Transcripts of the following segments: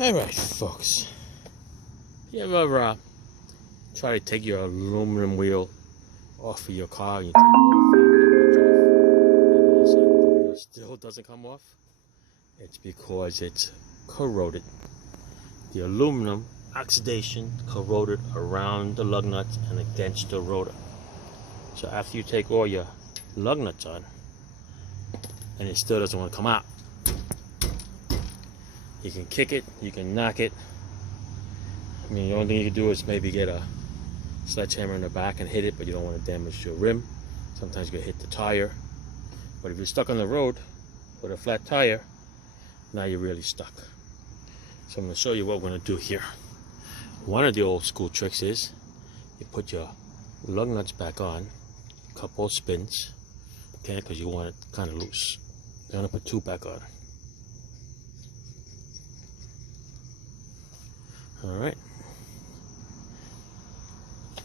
Alright, folks. You ever try to take your aluminum wheel off of your car and you take it off, and all of a sudden the wheel still doesn't come off? It's because it's corroded. The aluminum oxidation corroded around the lug nuts and against the rotor. So after you take all your lug nuts on and it still doesn't want to come out, you can kick it, you can knock it. I mean, the only thing you can do is maybe get a sledgehammer in the back and hit it, but you don't want to damage your rim. Sometimes you can hit the tire. But if you're stuck on the road with a flat tire, now you're really stuck. So I'm going to show you what we're going to do here. One of the old school tricks is you put your lug nuts back on, a couple of spins, okay, because you want it kind of loose. You're going to put two back on. Alright.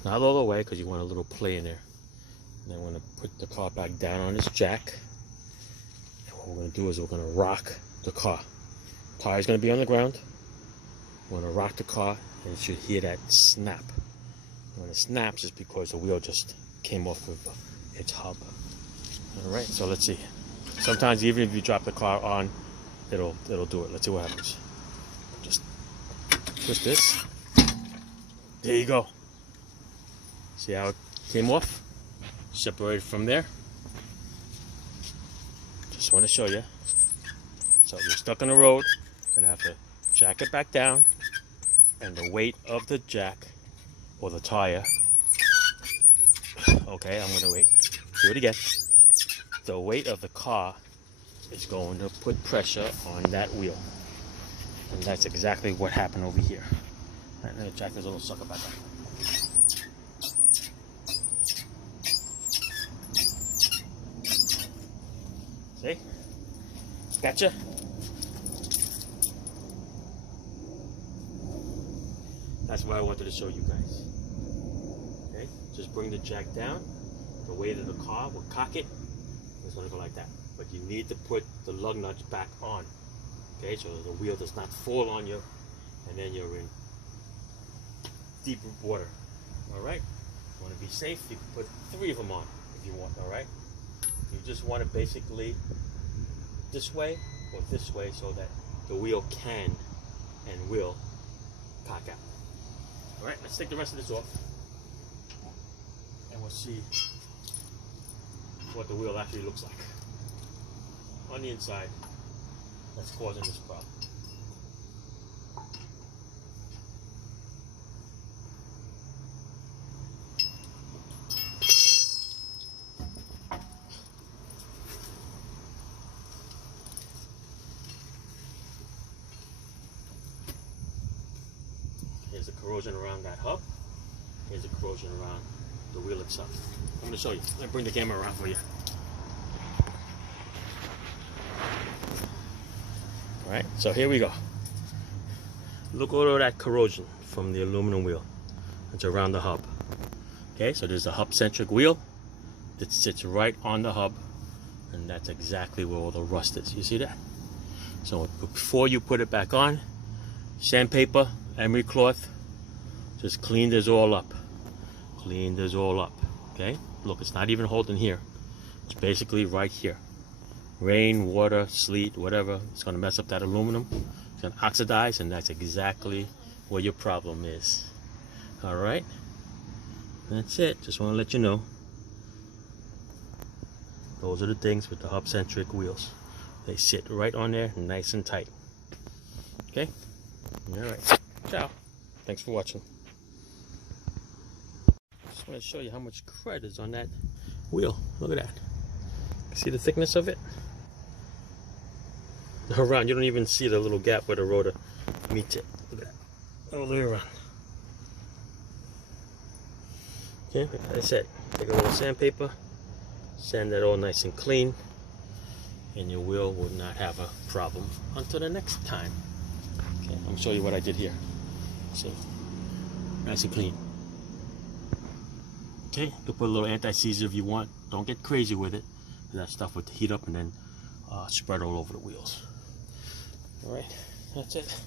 Not all the way, because you want a little play in there. And then we're going to put the car back down on its jack. And what we're going to do is we're going to rock the car. The tire is going to be on the ground. We're going to rock the car, and you should hear that snap. And when it snaps, it's because the wheel just came off of its hub. Alright, so let's see. Sometimes even if you drop the car on, it'll do it. Let's see what happens. Just twist this. There you go. See how it came off? Separated from there. Just want to show you. So if you're stuck on the road, you're going to have to jack it back down, and the weight of the jack or the tire, okay, I'm going to wait. Do it again. The weight of the car is going to put pressure on that wheel. And that's exactly what happened over here. All right, now jack this little sucker back on. See? Gotcha? That's what I wanted to show you guys. Okay? Just bring the jack down. The weight of the car will cock it. It's going to go like that. But you need to put the lug nuts back on. Okay? So the wheel does not fall on you. And then you're in deep water. Alright? You want to be safe, you can put 3 of them on if you want. Alright? You just want to basically this way or this way so that the wheel can and will cock out. Alright, let's take the rest of this off and we'll see what the wheel actually looks like on the inside that's causing this problem. Here's the corrosion around that hub. Here's the corrosion around the wheel itself. I'm going to show you. Let me bring the camera around for you. Alright, so here we go. Look at all that corrosion from the aluminum wheel. It's around the hub. Okay, so there's a hub-centric wheel that sits right on the hub, and that's exactly where all the rust is. You see that? So before you put it back on, sandpaper, emery cloth, just clean this all up. Clean this all up. Okay? Look, it's not even holding here. It's basically right here. Rain, water, sleet, whatever, it's going to mess up that aluminum. It's going to oxidize, and that's exactly where your problem is. Alright? That's it. Just want to let you know. Those are the things with the hub-centric wheels. They sit right on there, nice and tight. Okay? Alright. Ciao. Thanks for watching. Just want to show you how much crud is on that wheel. Look at that. See the thickness of it? Around, you don't even see the little gap where the rotor meets it. Look at that. All the way around. Okay, like I said, take a little sandpaper, sand that all nice and clean, and your wheel will not have a problem until the next time. Okay, I'm gonna show you what I did here. See, nice and clean. Okay, you can put a little anti-seize if you want. Don't get crazy with it. That stuff would heat up and then spread all over the wheels. Alright, that's it.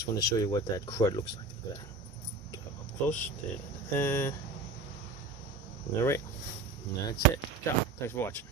Just want to show you what that crud looks like. Look at that. Get up close. There. All right. That's it. Ciao. Thanks for watching.